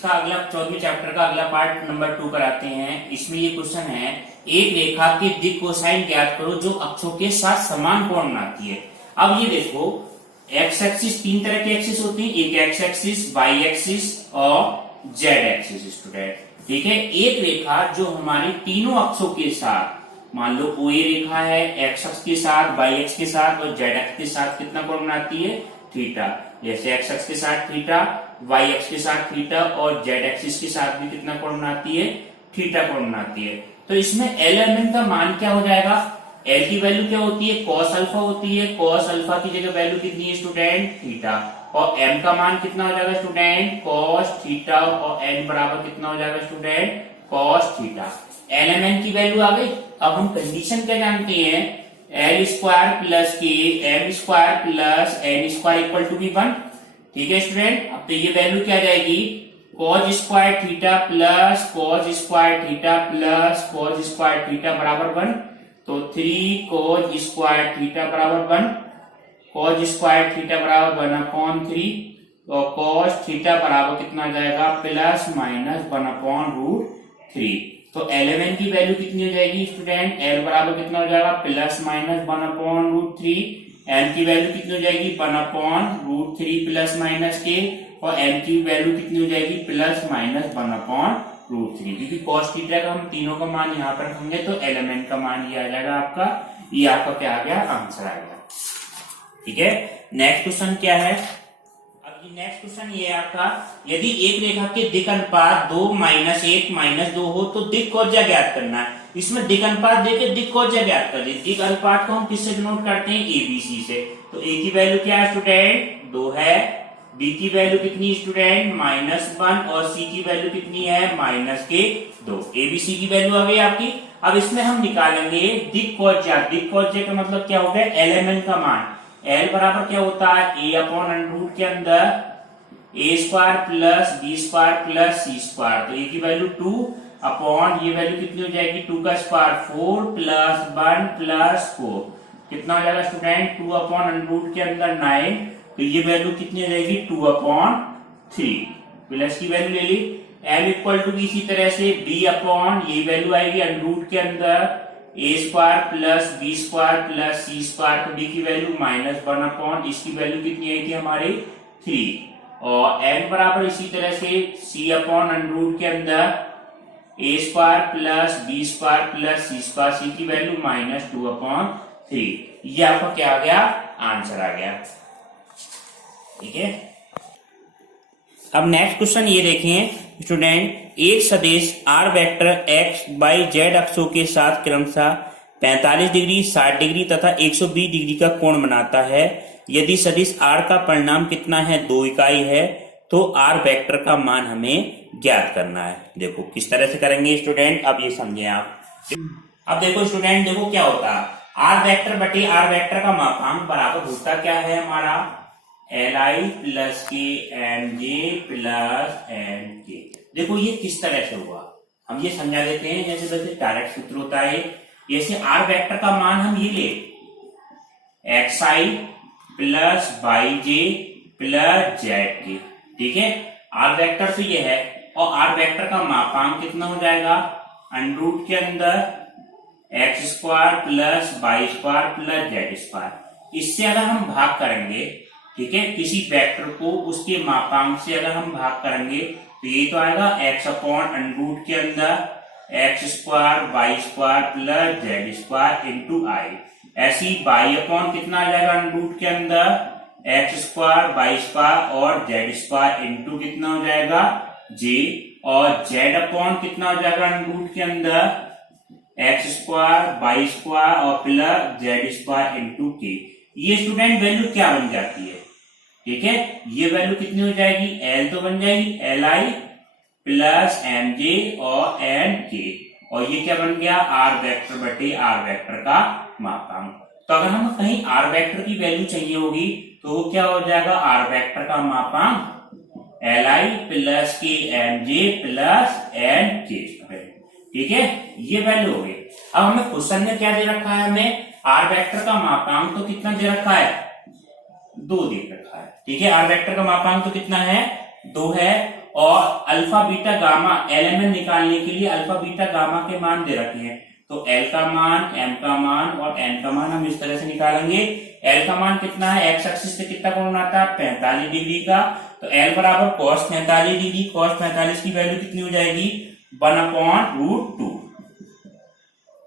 इसका अगला 14वें चैप्टर का अगला पार्ट नंबर 2 कराते हैं। इसमें ये क्वेश्चन है, एक रेखा के दिक् कोसाइन ज्ञात करो जो अक्षों के साथ समान कोण बनाती है। अब ये देखो, एक्स एक्सिस, तीन तरह के एक्सिस होते हैं, एक एक्स एक्सिस, वाई एक्सिस और जेड एक्सिस स्टूडेंट। ठीक है, एक रेखा जो हमारी तीनों अक्षों के साथ, मान लो ओ ए रेखा है, एक्स अक्ष के साथ, वाई एक्स के साथ और जेड एक्स के साथ कितना कोण बनाती है, थीटा। जैसे एक्स अक्ष के साथ थीटा, वाई एक्स के साथ थीटा और जेड एक्सिस के साथ भी कितना कोण बनाती है, थीटा कोण बनाती है। तो इसमें एल एलिमेंट का मान क्या हो जाएगा, एल की वैल्यू क्या होती है, कॉस अल्फा होती है। कॉस अल्फा की जगह वैल्यू कितनी है स्टूडेंट, थीटा। और एम का मान कितना हो जाएगा स्टूडेंट, कॉस थीटा। और एन बराबर कितना हो जाएगा student, cos theta. L M N की वैल्यू आ गई। अब हम कंडीशन क्या जानते हैं, एल स्क्वायर प्लस के M square plus N square equal to बी 1। ठीक है स्टूडेंट, अब तो ये वैल्यू क्या आ जाएगी, cos square theta plus cos square theta plus cos square theta बराबर 1। तो 3 कॉस स्क्वायर थीटा बराबर 1, कॉस स्क्वायर थीटा बराबर 1/3 और कॉस थीटा बराबर कितना आ जाएगा, प्लस माइनस 1/√3। तो एल की वैल्यू कितनी हो जाएगी स्टूडेंट, एल बराबर कितना हो जाएगा, प्लस माइनस 1/√3। एम की वैल्यू कितनी हो जाएगी, 1/√3 प्लस माइनस के। और एम की वैल्यू कितनी हो जाएगी, प्लस माइनस 1/√3। क्योंकि कॉस थीटा का हम तीनों का मान यहाँ पर रखेंगे तो एलिमेंट का मान ये आ जाएगा आपका, ये आपका क्या आ गया, आंसर आ गया। ठीक है, नेक्स्ट क्वेश्चन क्या है, अब नेक्स्ट क्वेश्चन ये आपका, यदि एक रेखा के दिक् अनुपात 2 -1 -2 हो तो दिक् कोज्या ज्ञात करना है। इसमें दिक् अनुपात देके दिक् कोज्या ज्ञात कर दी। दिक् अनुपात को हम किससे डिनोट करते हैं, एबीसी से। तो ए की वैल्यू क्या है स्टूडेंट, 2 है। बी की वैल्यू कितनी स्टूडेंट, -1 और सी की वैल्यू कितनी है, -2। एबीसी की वैल्यू आ गई आपकी। अब इसमें हम निकालेंगे दिक् कोज्या। दिक् कोज्या का मतलब क्या हो गया, एलिमेंट का मान। एल बराबर क्या होता है, a/√, के अंदर a square plus B square plus C square. तो a की वैल्यू 2 अपॉन ये वैल्यू कितनी हो जाएगी, 2 का स्क्वायर 4 प्लस 1 प्लस 4 कितना हो जाएगा स्टूडेंट, 2/√, के अंदर 9। तो ये वैल्यू कितनी हो जाएगी, 2/3 प्लस की वैल्यू ले ली। m इक्वल टू इसी तरह से b अपॉन ये वैल्यू आएगी √, के अंदर a square plus B square plus C square. तो b की वैल्यू -1 अपॉन इसकी वैल्यू कितनी आई थी हमारी 3। और n बराबर इसी तरह से c अपॉन √, के अंदर a square plus B square plus C square. C की वैल्यू -2/3। ये आपका क्या आ गया, आंसर आ गया। ठीक है, अब नेक्स्ट क्वेश्चन ये देखें स्टूडेंट, एक सदिश R vector X Y Z अक्षों के साथ क्रमशः 45 डिग्री, 60 डिग्री तथा 120 डिग्री का कोण बनाता है। यदि सदिश आर का परिमाण कितना है, 2 इकाई है, तो आर वेक्टर का मान हमें ज्ञात करना है। देखो किस तरह से करेंगे स्टूडेंट, अब ये समझे आप। अब देखो स्टूडेंट, देखो क्या होता है, आर वेक्टर बटे आर वेक्टर का मापांक बराबर होता क्या है हमारा, Li प्लस के एम जे प्लस एम के। देखो ये किस तरह से हुआ, हम ये समझा देते हैं। जैसे वैसे डायरेक्ट सूत्र होता है, जैसे आर वेक्टर का मान हम ये ले, xi प्लस वाई जे प्लस जेड के। ठीक है, आर वेक्टर तो ये है और आर वेक्टर का मापांक कितना हो जाएगा, √, के अंदर x square plus Y square plus Z square. इससे अगर हम भाग करेंगे, ठीक है, किसी वेक्टर को उसके मापांक से अगर हम भाग करेंगे तो ये तो आएगा x अपॉन √, के अंदर x square y square plus Z square into i. ऐसी y अपॉन कितना आ जाएगा √, के अंदर x स्क्वायर वाई स्क्वायर और जेड स्क्वायर इंटू कितना हो जाएगा j। और z अपॉन कितना हो जाएगा √, के अंदर x स्क्वायर वाई स्क्वायर और plus Z square into k। ये स्टूडेंट वैल्यू क्या बन जाती है, ठीक है, ये वैल्यू कितनी हो जाएगी, L तो बन जाएगी Li प्लस एम जे और एन के। और ये क्या बन गया, आर वेक्टर बटे आर वेक्टर का मापांक। तो अगर हम कहीं आर वेक्टर की वैल्यू चाहिए होगी तो वो क्या हो जाएगा, आर वेक्टर का मापांक Li प्लस के एम जे प्लस एन के। ठीक है, ये वैल्यू हो गई। अब हमें क्वेश्चन में क्या दे रखा है, हमें आर वेक्टर का मापांक तो कितना दे रखा है, 2 दे रखा है। ठीक है, आर वेक्टर का मापांक तो कितना है, 2 है। और अल्फा बीटा गामा एलिमेंट निकालने के लिए अल्फा बीटा गामा के मान दे रखे हैं। तो एल का मान, एम का मान और एन का मान हम इस तरह से निकालेंगे। एल का मान कितना है, एक्स एक्सिस से कितना कोण आता है 45 डिग्री का, तो एल बराबर cos 45 डिग्री। cos 45 की वैल्यू कितनी हो जाएगी 1/√2।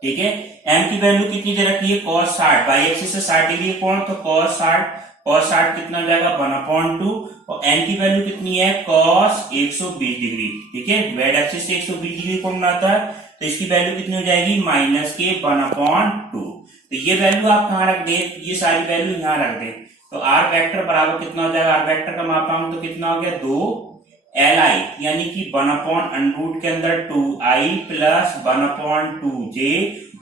ठीक है, एम की वैल्यू कितनी दे रखी है cos 60, बाई एक्सिस से 60 डिग्री कोण, तो cos 60 कितना हो जाएगा 1/2। और एन की वैल्यू कितनी है cos 120 डिग्री। ठीक है, वेड एक्सिस से 120 डिग्री कोण आता है, तो इसकी वैल्यू कितनी हो जाएगी -1/2। तो ये वैल्यू आप कहाँ रख दे, ये सारी वैल्यू यहाँ रख दे। तो आर वेक्टर बराबर कितना हो जाएगा, आर वेक्टर का मापांक तो कितना हो गया 2li, यानी कि 1/√रूट के अंदर 2i प्लस 1/2j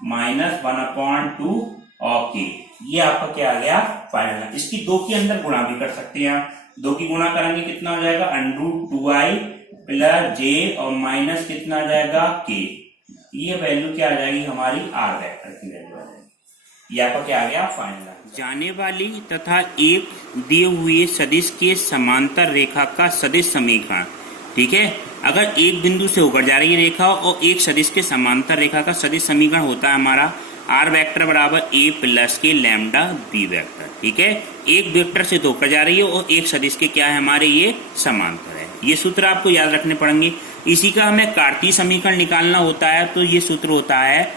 माइनस 1/2 ये आपका क्या आ गया फाइनल। इसकी 2 के अंदर गुणा भी कर सकते हैं आप, 2 की गुणा करेंगे कितना हो जाएगा √2i प्लस j और माइनस कितना आ जाएगा k। ये वैल्यू क्या आ जाएगी हमारी आर वेक्टर की वैल्यू आ जाएगी। ये आपका क्या आ गया फाइनल। जाने वाली तथा एक दिए हुए सदिश के समांतर रेखा का सदिश समीकरण। ठीक है, अगर एक बिंदु से होकर जा रही रेखा और एक सदिश के समांतर रेखा का सदिश समीकरण होता है हमारा आर वेक्टर बराबर a प्लस के लैम्डा बी वेक्टर। ठीक है, एक वेक्टर से होकर जा रही है और एक सदिश के क्या है हमारे ये समांतर है। ये सूत्र आपको याद रखने पड़ेंगे। इसी का हमें कार्तीय समीकरण निकालना होता है, तो ये सूत्र होता है,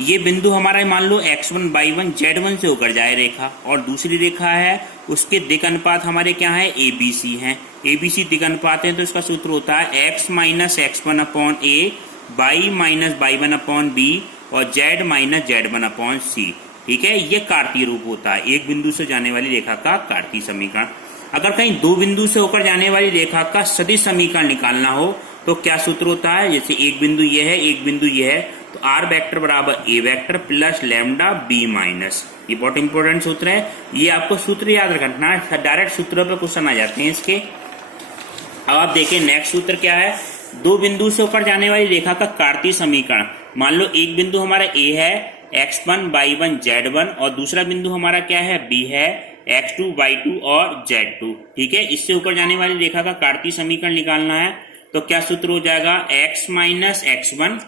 ये बिंदु हमारा मान लो x1 y1 z1 से होकर जाए रेखा और दूसरी रेखा है उसके दिक् अनुपात हमारे क्या है ABC हैं। ABC दिक् अनुपात है, तो इसका सूत्र होता है x minus x1/a y minus y1/b और z माइनस z1/c। ठीक है, ये कार्तीय रूप होता है एक बिंदु से जाने वाली रेखा का कार्तीय समीकरण। अगर कहीं दो बिंदु से होकर जाने वाली रेखा का सदिश समीकरण निकालना हो तो क्या सूत्र होता है, जैसे एक बिंदु ये है एक बिंदु ये है, तो आर वेक्टर बराबर a vector plus lambda b minus. ये बहुत इंपॉर्टेंट सूत्र है, ये आपको सूत्र याद रखना है, डायरेक्ट सूत्रों पे क्वेश्चन आ जाते हैं इसके। अब आप देखें नेक्स्ट सूत्र क्या है, दो बिंदु से होकर जाने वाली रेखा का कार्तीय समीकरण। मान लो एक बिंदु हमारा ए है x1 y1 z1 और दूसरा बिंदु हमारा क्या है b है x2 y2 और z2। ठीक है, इससे होकर जाने वाली रेखा का कार्तीय समीकरण निकालना है, तो क्या सूत्र हो जाएगा x minus x1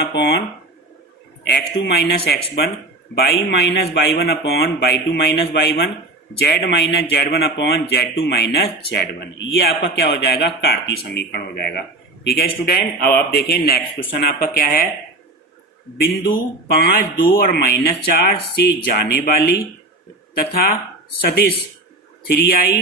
upon x2 minus x1 y minus y1 upon y2 minus y1 z minus z1 upon z2 minus z1। ये आपका क्या हो जाएगा कार्तीय समीकरण हो जाएगा। ठीक है स्टूडेंट, अब आप देखें नेक्स्ट क्वेश्चन आपका क्या है, बिंदु 5, 2 और -4 से जाने वाली तथा सदिश 3i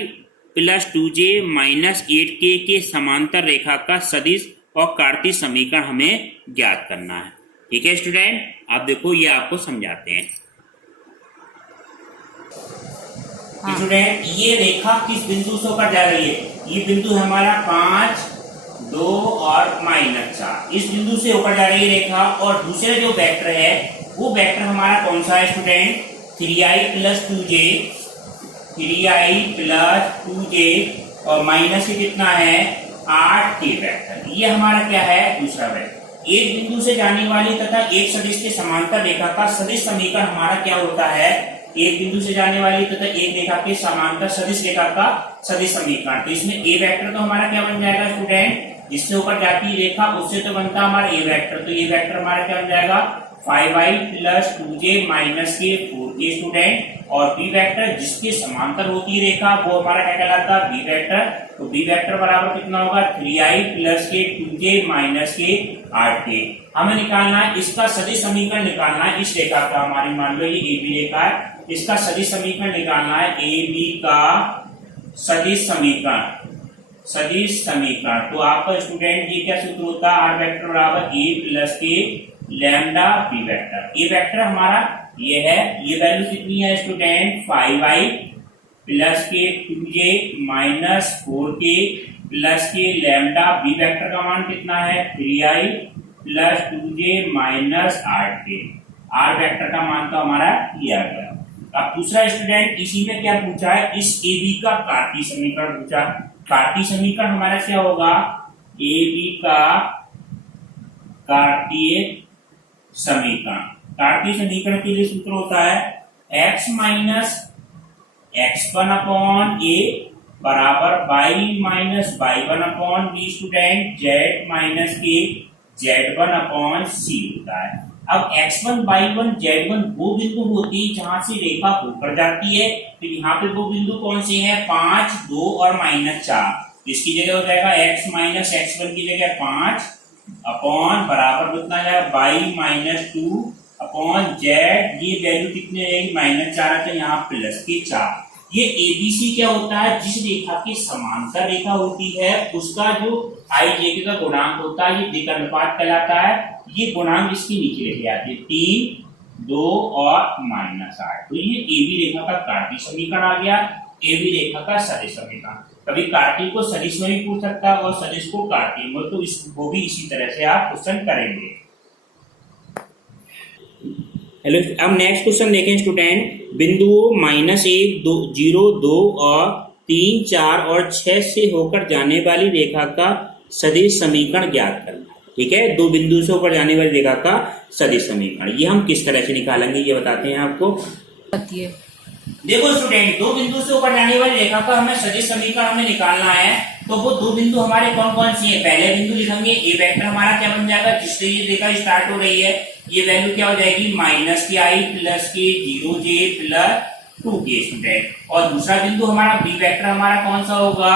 plus 2j minus 8k के समांतर रेखा का सदिश और कार्तीय समीकरण हमें ज्ञात करना है। ठीक है स्टूडेंट, आप देखो ये आपको समझाते हैं। स्टूडेंट, ये रेखा किस बिंदु से होकर जा रही है, ये बिंदु हमारा 5, 2 और -4, इस बिंदु से होकर जा रही है रेखा। और दूसरे जो वेक्टर है वो वेक्टर हमारा कौन सा है स्टूडेंट, 3i प्लस 2j और माइनस ही कितना है 8k वेक्टर। ये हमारा क्या है दूसरा वेक्टर। एक बिंदु से जाने वाली तथा एक सदिश के समांतर रेखा का सदिश समीकरण हमारा क्या होता है, एक बिंदु से जाने वाली तथा एक रेखा के समांतर सदिश रेखा का सदिश समीकरण। तो इसमें ए वेक्टर तो हमारा क्या बन जाएगा स्टूडेंट, जिससे ऊपर जाती है रेखा उससे तो बनता है हमारा ए वेक्टर, तो ये वेक्टर हमारा क्या बन जाएगा 5i प्लस 2j माइनस के 4k स्टूडेंट। और बी वेक्टर जिसके समांतर होती है रेखा वो हमारा क्या कहलाता है बी वेक्टर। तो बी वेक्टर बराबर कितना होगा 3i प्लस के 2j माइनस के 8k। हमें निकालना है इसका सदिश समीकरण निकालना है इस रेखा का, हमारी मान लो ये ए बी रेखा है, इसका सदिश समीकरण निकालना है ए बी का सदिश समीकरण। तो आपका स्टूडेंट ये क्या सूत्र होता है, आर वेक्टर बराबर ए प्लस के लैम्डा बी वेक्टर। ए वेक्टर हमारा ये है, ये वैल्यू कितनी है स्टूडेंट 5i प्लस के 2j माइनस 4k प्लस के लैम्डा बी वेक्टर का मान कितना है 3i plus 2j minus 8k। Are vector का मान तो हमारा लिया गया। अब दूसरा स्टूडेंट इसी में क्या पूछा है, इस ए बी का कार्तीय समीकरण पूछा। कार्तीय समीकरण हमारा क्या होगा, ए बी का कार्तीय समीकरण। कार्तीय समीकरण के लिए सूत्र होता है x minus x1 upon a बराबर Y minus Y one upon B student Z minus के जेड वन अपॉन सी होता है। अब x1 y1 z1 वो बिंदु होती है जहां से रेखा होकर जाती है, तो यहाँ पे वो बिंदु कौन से हैं 5, 2 और -4। इसकी जगह हो जाएगा x माइनस x1 की जगह 5 अपॉन बराबर कितना जाएगा बाई माइनस 2 अपॉन जेड, ये वैल्यू कितनी रहेगी -4 तो यहाँ प्लस के 4। ये एबीसी क्या होता है, जिस रेखा की समांतर रेखा होती है उसका जो आई जे का गुणांक होता है ये दिक् अनुपात कहलाता है। ये गुणांक इसके नीचे लिखे जाते हैं 3, 2 और -8। तो ये एबी रेखा का कार्तीय समीकरण आ गया, एबी रेखा का सदिश समीकरण। कभी कार्तीय को सदिश में भी पूछ सकता है और सदिश को कार्तीय में, तो वो भी इसी तरह से आप क्वेश्चन करेंगे। हेलो, अब नेक्स्ट क्वेश्चन देखें स्टूडेंट। बिंदुओं -1, 2, 0, 2 और 3, 4 और 6 से होकर जाने वाली रेखा का सदिश समीकरण ज्ञात करना। ठीक है, दो बिंदु से होकर जाने वाली रेखा का सदिश समीकरण, ये हम किस तरह से निकालेंगे ये बताते हैं आपको। देखो स्टूडेंट, दो बिंदु से होकर जाने वाली रेखा का हमें सदिश समीकरण हमें निकालना है। तो वो दो बिंदु हमारे कौन कौन सी है, पहले बिंदु लिखेंगे ए वेक्टर हमारा क्या बन जाएगा, जिससे ये रेखा स्टार्ट हो रही है, ये वैल्यू क्या हो जाएगी -i प्लस के 0j प्लस 2k स्टूडेंट। और दूसरा बिंदु हमारा बी वेक्टर हमारा कौन सा होगा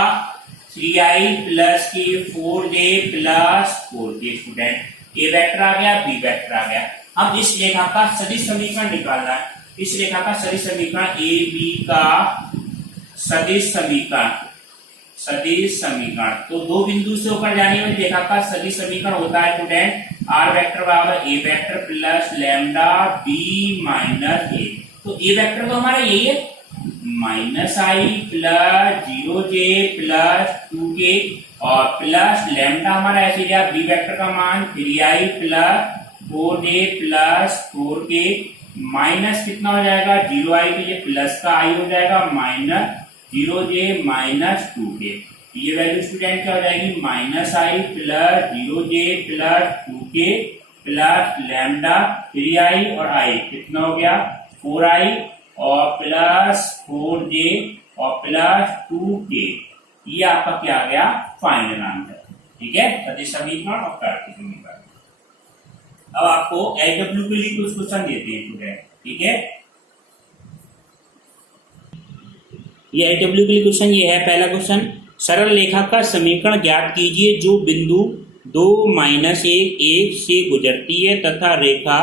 3i प्लस के 4j प्लस 4k स्टूडेंट। ए वेक्टर आ गया, बी वेक्टर आ गया। अब इस रेखा का सदिश समीकरण निकालना है। इस रेखा का सदिश समीकरण ए बी का सदिश समीकरण, तो दो बिंदु से होकर जाने वाली रेखा का सदिश समीकरण होता है स्टूडेंट आर वेक्टर बराबर a vector plus lambda b minus a. तो ए वेक्टर तो हमारा यही है -i plus 0j plus 2k और प्लस लैम्डा हमारा ऐसे गया बी वेक्टर का मान 3i plus 4j plus 4k minus कितना हो जाएगा 0i के लिए प्लस का i हो जाएगा माइनस 0j माइनस 2k। ये वैल्यू स्टूडेंट क्या हो जाएगी -i plus 0j plus 2k plus lambda 3i और i कितना हो गया 4i और प्लस 4j और प्लस 2k। ये आपका क्या आ गया फाइनल आंसर। ठीक है, सदिश समीकरण और कार्तीय समीकरण। अब आपको एलडब्ल्यू के लिए कुछ क्वेश्चन देते हैं स्टूडेंट। ठीक है, ये एलडब्ल्यू के लिए क्वेश्चन ये है। पहला क्वेश्चन, सरल रेखा का समीकरण ज्ञात कीजिए जो बिंदु 2, -1, 1 से गुजरती है तथा रेखा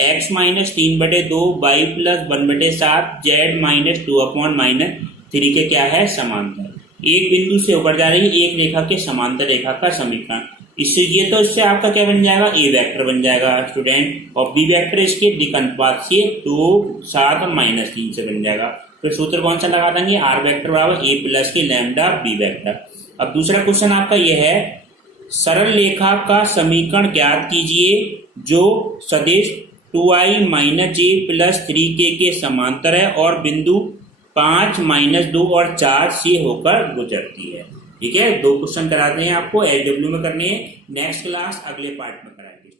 x - 3/2 y + 1/7 z - 2/-3 के क्या है समांतर। एक बिंदु से होकर जा रही है एक रेखा के समांतर रेखा का समीकरण। इससे ये तो इससे आपका क्या बन जाएगा ए वेक्टर बन जाएगा स्टूडेंट, और बी वेक्टर इसके दिक् अनुपात से 2, 7 और -3 से बन जाएगा। फिर सूत्र कौन सा लगा देंगे आर वेक्टर बराबर ए प्लस के लैम्डा बी वेक्टर। अब दूसरा क्वेश्चन आपका यह है, सरल रेखा का समीकरण ज्ञात कीजिए जो सदिश 2i - j + 3k के समांतर है और बिंदु 5, -2 और 4 से होकर गुजरती है। ठीक है, दो क्वेश्चन कराते हैं आपको, एलडब्ल्यू में करने हैं। नेक्स्ट क्लास अगले पार्ट में कराएंगे।